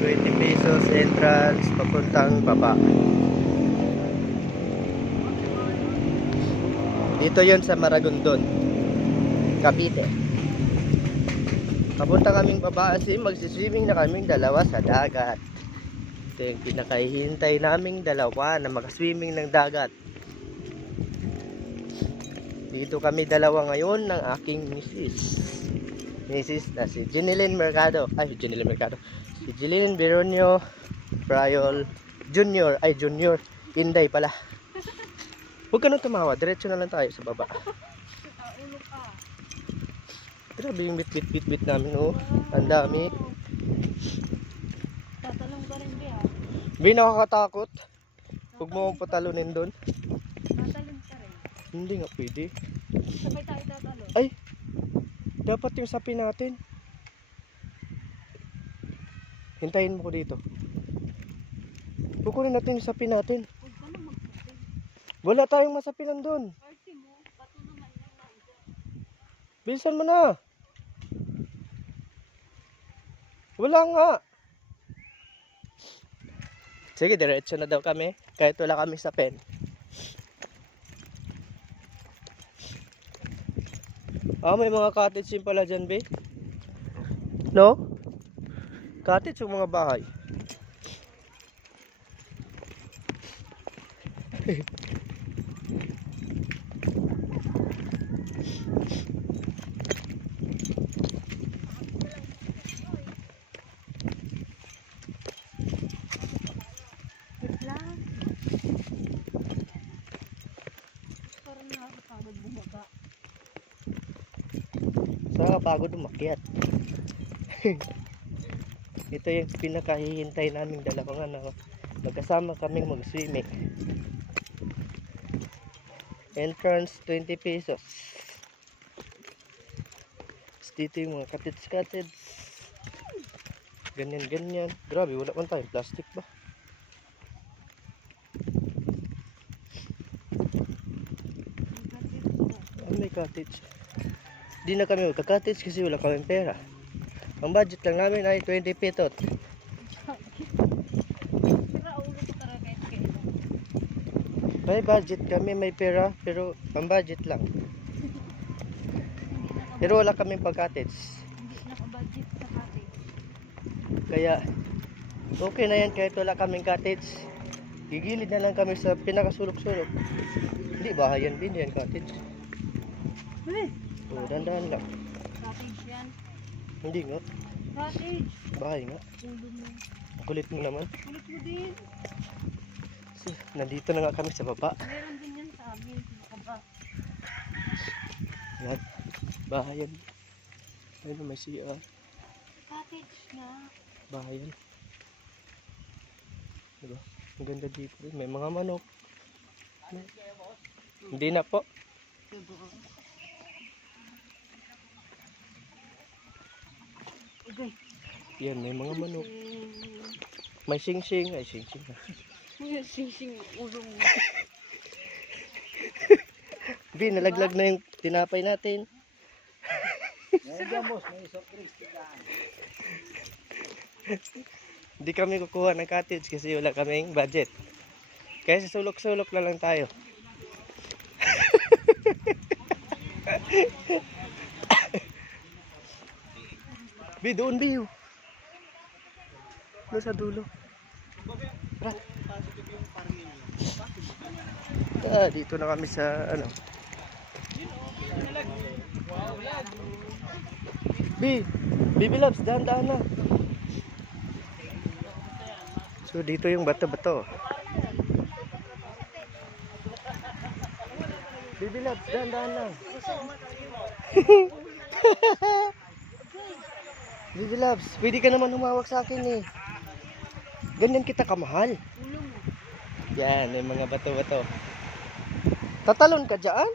20 pesos entrance papuntang baba. Dito yon sa Maragondon, Cavite. Papunta kaming baba kasi magsiswimming na kaming dalawa sa dagat. Ito yung pinakahihintay naming dalawa na makaswimming ng dagat. Dito kami dalawa ngayon ng aking Mrs. na si Jeneline Mercado. Si Jeneline Veronio Prayol Junior. Junior. Inday pala. Huwag ka nang tumawa. Diretso na lang tayo sa baba. Grabe yung bit namin, oh. Ang dami. Tatalong ka rin, Bea. Bi, nakakatakot. Huwag mo akong patalunin doon. Tatalong ka rin. Hindi nga pwede. Sabay tayo tatalong. Ay! Dapat yung sapi natin. Hintayin mo ko dito. Kukunin natin yung sapi natin. Huwag ka na magpapin. Wala tayong masapi nandun. Party mo, bato naman yan nandyan. Bilisan mo na. Wala nga. Sige, diretso na daw kami. Kahit wala kami sa pen. May mga cottage yung pala dyan, be. No? Cottage yung mga bahay. Wait lang. Parang nakakapagod bumaba. Nakakapagod umakyat. Ito yung pinakahihintay naming dalawa na magkasama kaming mag-swimming. Entrance 20 pesos. Dito yung mga cottage. Ganyan. Grabe, wala man tayong plastic ba? May cottage. Di na kami magka-cottage kasi wala kaming pera. Ang budget lang namin ay 20 petot. Sira ulo ko talaga kahit kailan. May budget kami, may pera, pero ang budget lang. Pero wala kaming pag-cottage. Hindi naka-budget sa cottage. Kaya okay na yan kahit wala kaming cottage. Gigilid na lang kami sa pinakasulok-sulok. Hindi bahay yan, hindi yan cottage. Dandan lang. Cottage yan. Hindi nga, Cottage. bahay nga. Ulo mo. Ang kulit mo naman. Kulit mo din. So, nandito na nga kami sa baba. Meron din yan sa amin. Sino ka ba? Yan, bahay yan. Ayun, may CR. Cottage na. Bahay yan. Diba? Ang ganda dito. May mga manok. Hindi na po. Okay. Yan, may mga manok. May sing-sing. Ay, sing-sing. May sing-sing ulo mo. Bi, nalaglag na yung tinapay natin. Hindi kami kukuha ng cottage kasi wala kaming budget. Kaya sa sulok-sulok na lang tayo. Bi, doon Bi. Doon sa dulo. Dito na kami sa ano. Baby loves, dahan-dahan na. So dito yung bato-bato. Baby loves, dahan-dahan lang. Baby loves, pwede ka naman humawak sa akin eh. Ganyan kita kamahal. Ulo mo. Yan, may mga bato-bato. Tatalon ka dyan?